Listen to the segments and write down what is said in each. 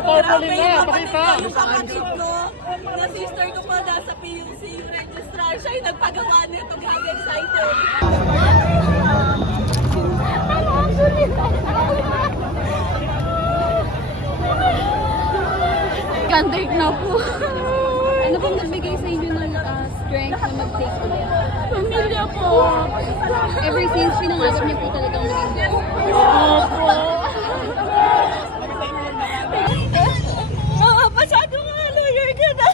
Grabe yung pakita. Yung kapatid ko, na sister ko pa nasa PUC yung registrar. Siya yung nagpagawa nito. Grabe excited. Can't take na po. Ano pong nagbigay sa inyo ng strength na mag-take ulit? Pamilya po. Ever since pinangarap niyo po talagang maging best. Oo, pasado nga lawyer ka na.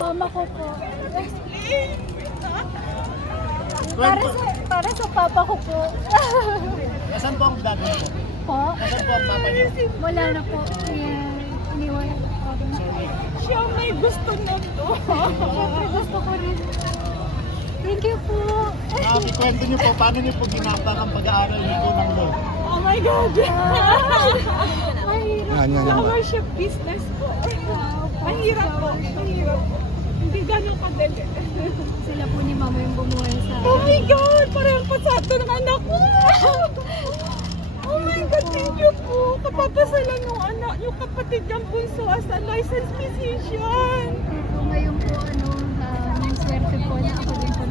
Mama ko po. Para sa papa ko po. Saan po ang dad mo? Po? Saan po ang papa niyo? Wala na po. Iniwan na po. Siya may gusto na to. Siyempre gusto ko rin. Thank you po. Ikwento niyo po, paano niyo po ginapang ang pag-aaral niyo po ng law? Oh my God. Mahirap. Flowership business po. Mahirap po. Mahirap po. Hindi ganun kadali. Sila po ni mama yung bumuhay sa Oh my God! Parang pasado ng anak ko! Oh my God! Thank you po! Kapapasalan yung anak, yung kapatid niyang bunso as a licensed musician! Ngayon po, yung swerte po na ako din po